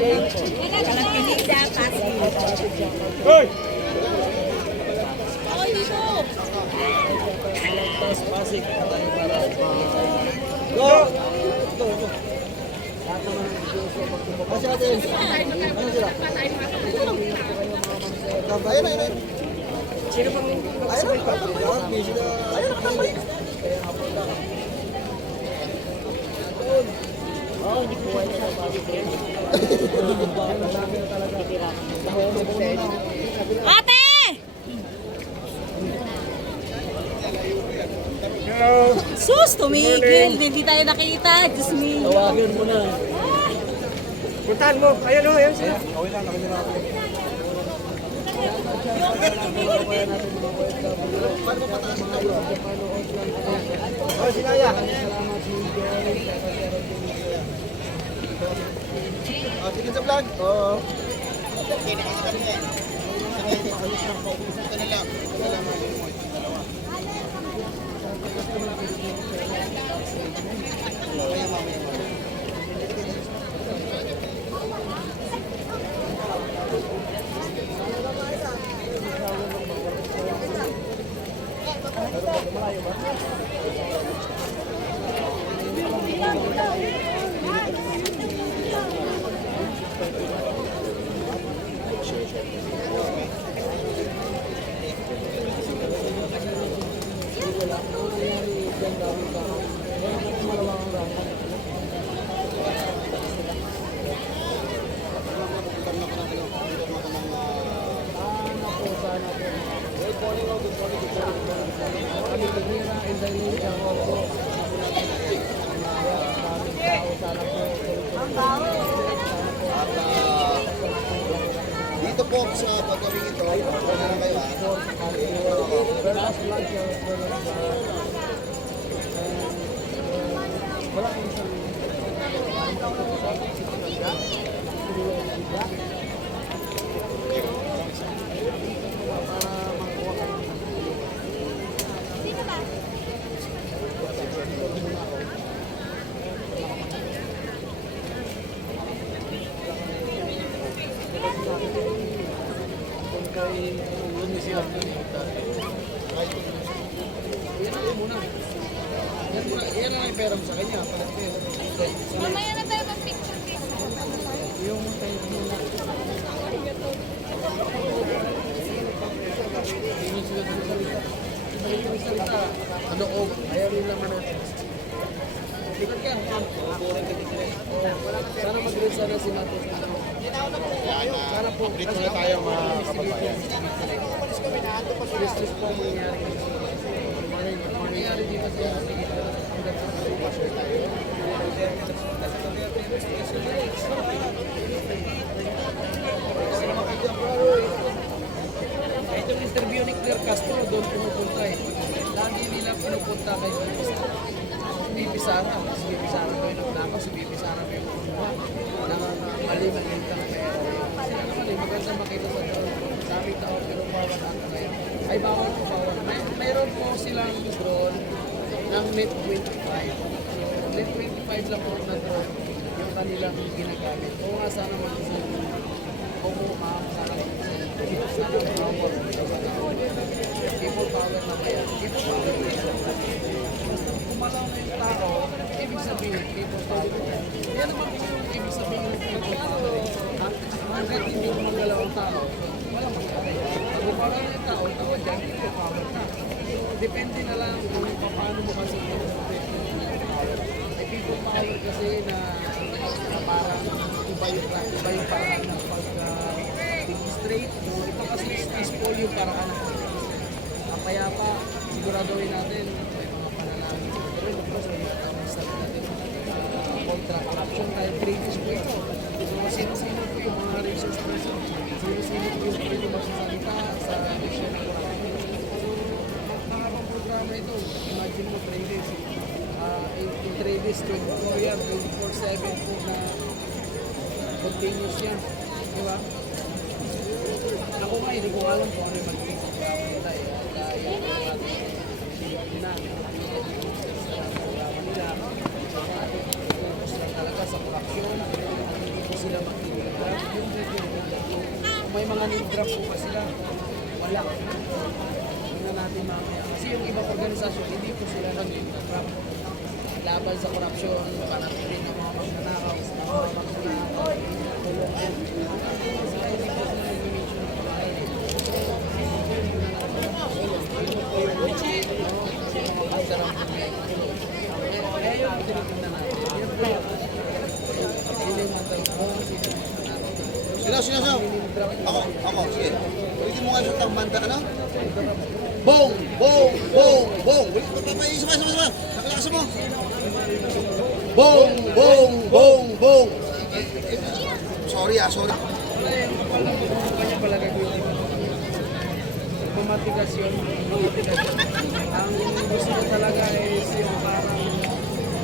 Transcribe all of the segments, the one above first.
Kalapinida, Pasig. Hoy! Ako dito. Pasig. Go! Kasi natin. Ano sila? Ayun, ayun. Sino pang Ayun, ayun, nakabalik. Ate! Sus, tumigil. Hindi tayo nakita. Diyos me. Tawagin mo na. Puntahan mo. Ayun o, ayun sila. Okay lang, nakanya na ako. Oh, sinaya. Oh, sige sa vlog. Oo. Dito po sa pagkawing ito, ano na kayo Yan ang iperam sa kanya. Mamaya na tayo mag-picture please. Yung tayo muna. Ano o? Ayaw rin naman natin. Likod ka. Sana mag-rin sana si Matos. Sana po. Update muna tayo mga kababayan. Business po ang nangyari. Mangyari dito sa ito yung interview ni Claire Castro, doon pumupunta eh. Lagi nila pumupunta kay Bibi Sara. Si Bibi Sara ko yung nagnakaw, si Bibi Sara ko yung kumuha. Nangangaling-aling ka kaya. Sila naman eh, maganda makita sa doon. Daming tao pero bawal ata ngayon. Ay bawal po, bawal. Mayroon po silang drone ng Net 25. Net 25 lang po na drone yung kanilang ginagamit. O nga sana man sa kumuha, sana power. People power na kaya. People power. Basta kumalaw na yung tao, ibig sabihin, people power. Yan naman po yung ibig sabihin ng people power. Hanggat hindi gumagalaw ang tao, walang mangyari. Pag kumalaw na yung tao, tawa dyan, people power na. Depende na lang kung paano mo kasi yung ay people power kasi na parang iba yung parang ng pag-demonstrate. Ito kasi peaceful yung paraan ng payapa. Siguraduhin natin may mga panalangin. Siguraduhin natin kontra corruption tayo. British po ito. So sino-sino po yung mga resource person. Sino-sino po yung pwede magsasalita sa eleksyon ng corruption. Programa ito, imagine mo 3 days. In 3 days, 24 yan, 24/7 po na continuous yan. Di ba? Ako nga, hindi ko alam kung ano yung magiging programa nila eh. Dahil na, programa nila. Focus lang talaga sa corruption. po sila makikita. Kung may mga name drop po ba sila, wala. Tingnan natin mamaya. Kasi yung ibang organisasyon, hindi po sila nag-name drop. Laban sa korupsyon, panatili ng mga magnanakaw, ng mga magnanakaw, tulungan. Sila hindi po sila nag-mention ng pangalan. Ano po yung legit, no? Kasi mga kasarang kaya yung tinitingnan natin. Yan po yung sila yung matang Sino? Ako, sige. Ulitin mo nga sa tambanda, ano? Bong! Bong! Bong! Bong! Isa. Nakalakas mo. Bong! Bong! Bong! Bong! Sorry. kanya pala gagawin. Pumatigas yun. Ang gusto ko talaga is yung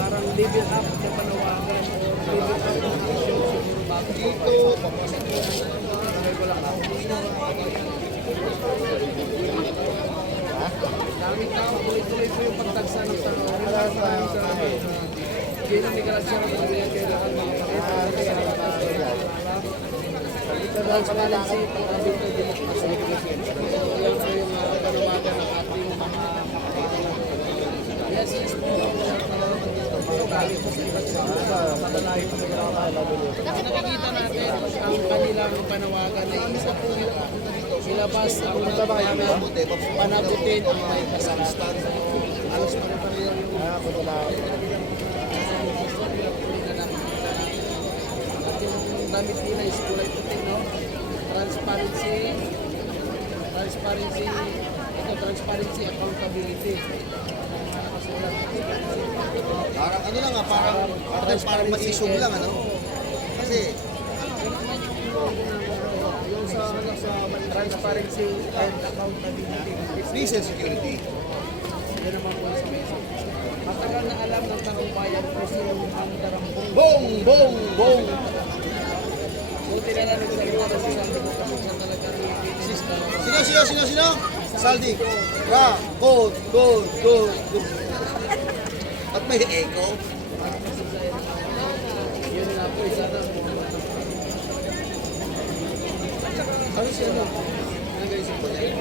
parang level up na panawagan o level up ng action siguro bago Dito, papasok mo. sabay ko lang ako. Daming tao, tuloy-tuloy po yung pagtagsa ng tanong. Maraming salamat. Gino Nicolasio, maraming kailangan mga transparency, pang-abito, demokrasi. Yan po yung panawagan ng ating mga kapatid. Yes, po. Nakikita natin ang kanilang panawagan na isa po ilabas ang panagutin ang may kasalanan. Alos pa rin yung at yung damit nila is kulay puti, no? Transparency, transparency, accountability. Nakasulat. Parang ano lang parang ma-isog lang, ano? Kasi, Yung sa transparency and accountability. peace and security. Yan naman po sa mesa. Matagal na alam ng taong bayan kung sino ang darampong. Bong! Bong! Bong! Buti na lang nagsalita na si Sandy kung kami siya talaga i-insist na. Sino? Saldi. Good. At may echo. Yun nga po, isa na po. Ano siya no? Nag-isip ko na yun.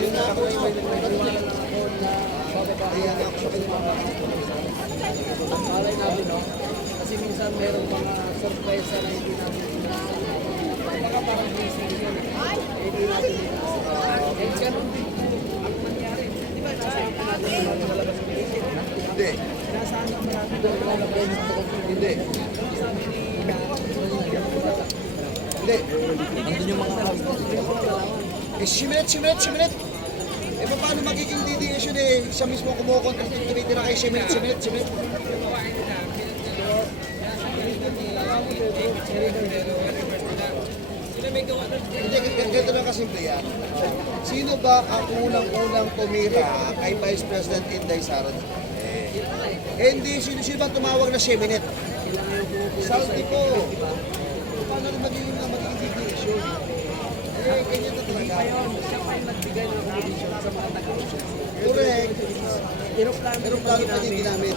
Yun na ako. Ayan ako sa kanya. Malay natin, no? Kasi minsan meron mga surprise na hindi natin inasahan. Baka parang busy yun. Hindi natin inasahan. And ganun din ang nangyari. Di ba, inasahan pa natin yung mga lalabas ng Pilipino? Hindi. Inasahan naman natin yung mga lalabas ng Pilipino. Hindi. Sabi ni Hindi. Andun yung mga Shimiret. Paano magiging deviation siya mismo kumukontra tumitira kay Shimiret. Hindi, ganito lang kasimple yan. Sino ba ang unang tumira kay Vice President Inday Sara? Hindi, sino ba tumawag na Shimiret? Saldi ko. Paano magiging deviation? Ganyan na talaga. siya pa yung nagbigay ng condition sa mga taga-Luzon. Correct. Aeroplano Pero plano pa niya ginamit.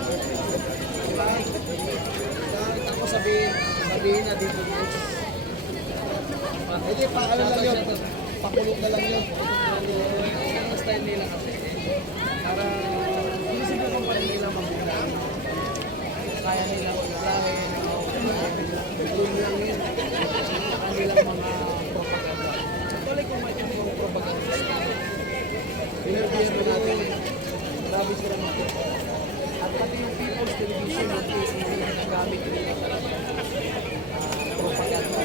Diba? Kahit ako sabihin na dito guys. Hindi, paano lang yun? Pakulog na lang yun. Ang style nila kasi. Para isip ko kung paano nila magulang. Kaya nilang ulahin. Yun lang yun. Kanilang mga propaganda. Actually kung may mga propaganda. Pinag-iis mo natin. Grabe sila natin. At pati yung People's Television at PCC na nagamit nila propaganda.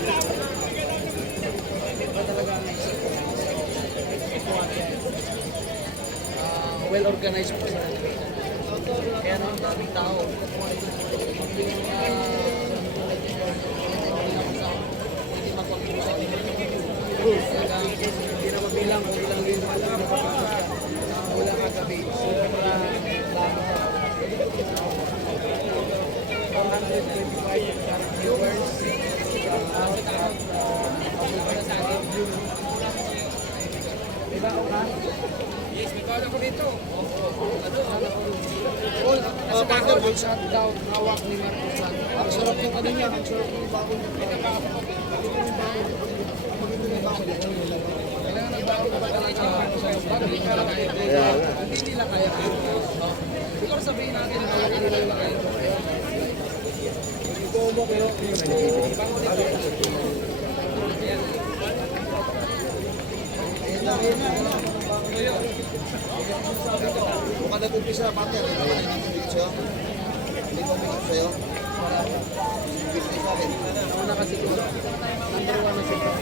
Iba talaga ang isip ko. Well-organized po sila. Kaya naman daming tao. Hindi magpapusap. Hindi na mabilang kung ilang yun. Wala kagabi. Sobrang dami. 125 viewers. Diba ako ka? Yes, may kawala ko dito. Kasi partner, Ang shutdown, hawak ni Marcos Santos. ang sarap ng ano niya, ang sarap ng bago niya. Kailangan nagbago ka talaga sa hindi nila kaya. Hindi nila kaya. Siguro sabihin natin, hawak nila yung kaya. Mukhang nag-umpisa, partner. Hindi ko nag-umpisa sa'yo. Hindi ko nag-umpisa sa'yo. Hindi sa akin. Nauna kasi ko. Number 1 na siya.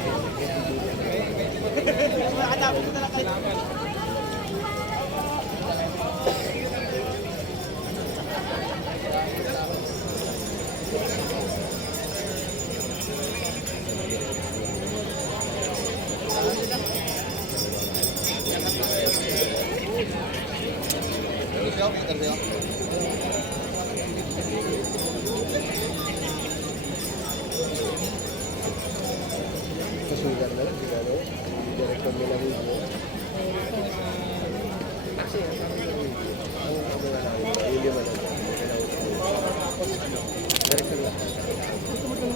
Ano sa'yo? Partner sa'yo? Kasugar na lang, siguro. Direktor nila rin. Ang ano na lang, yung lima na lang. Direktor lang.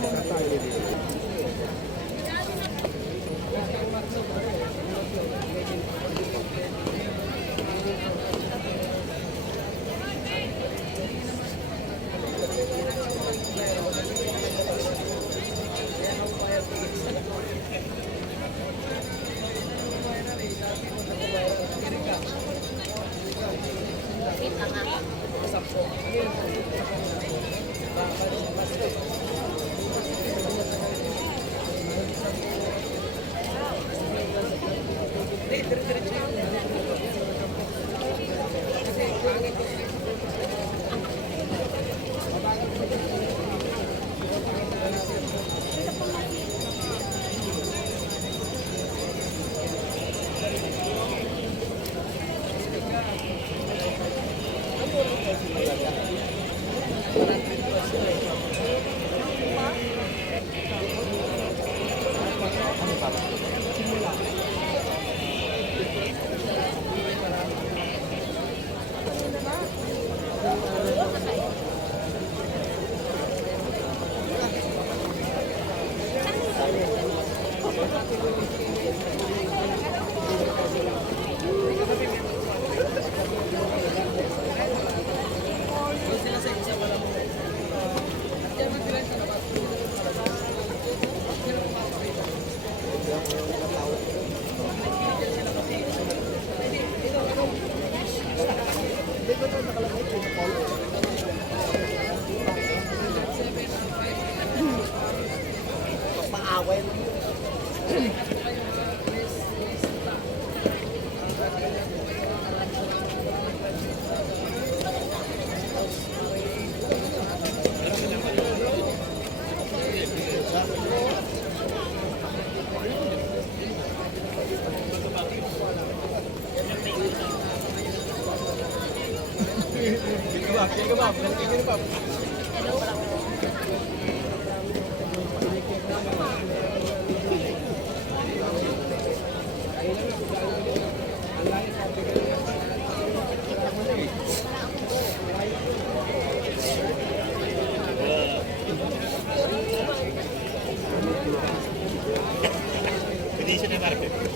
Nakatayo din.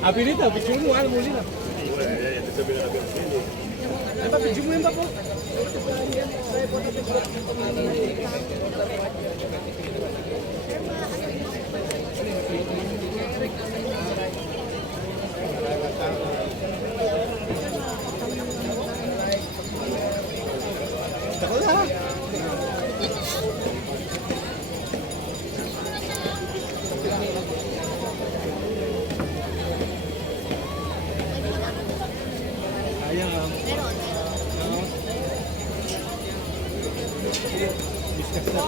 Abilita, picture mo, ano muli na. Ay ba, picture mo yun ba po? Tako na ha. Sayang lang. Discuss na.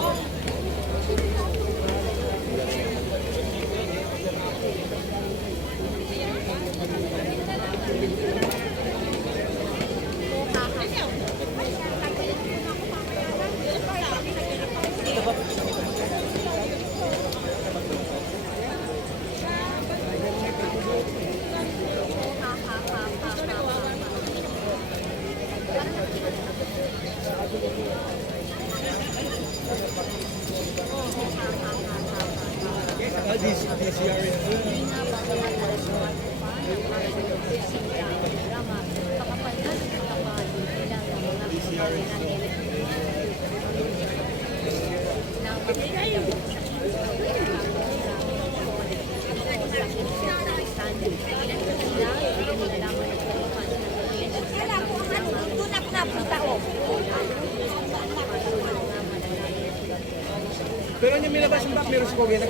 DCR yun. Pero yung milabas yung back mirrors ko, ganyan.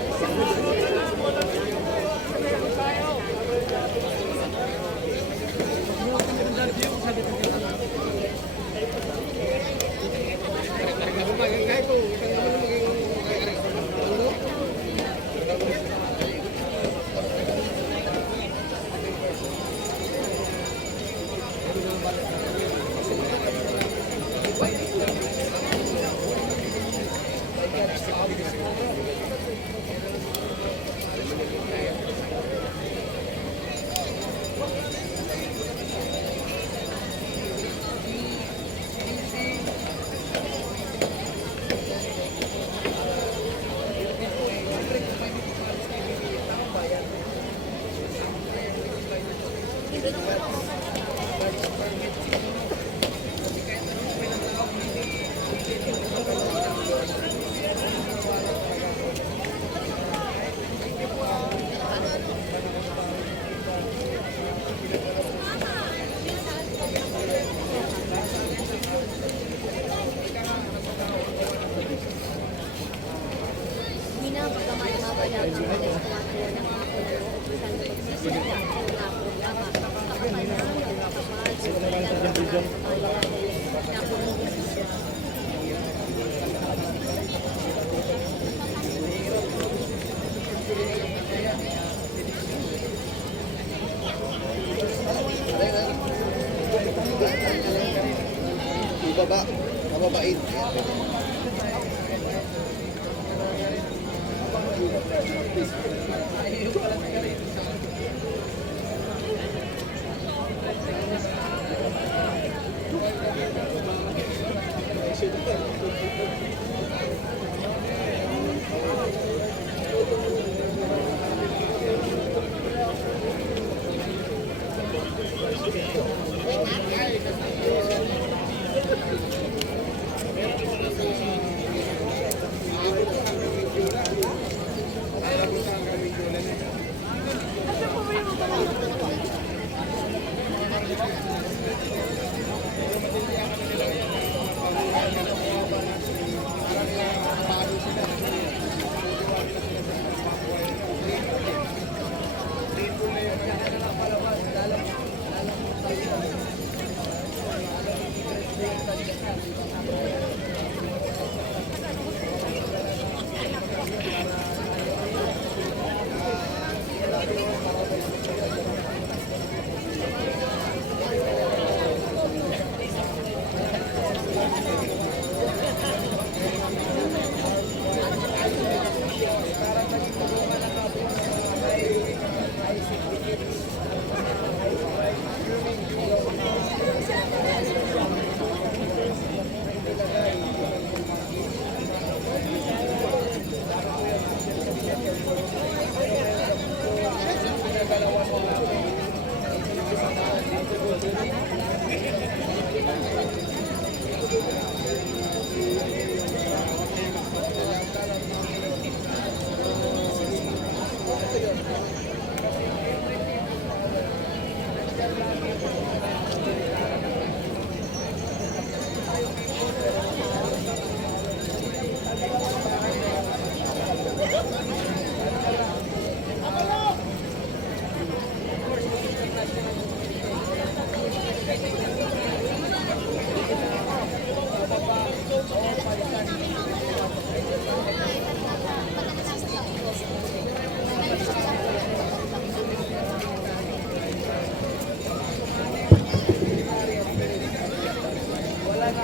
Ibaba, mababait.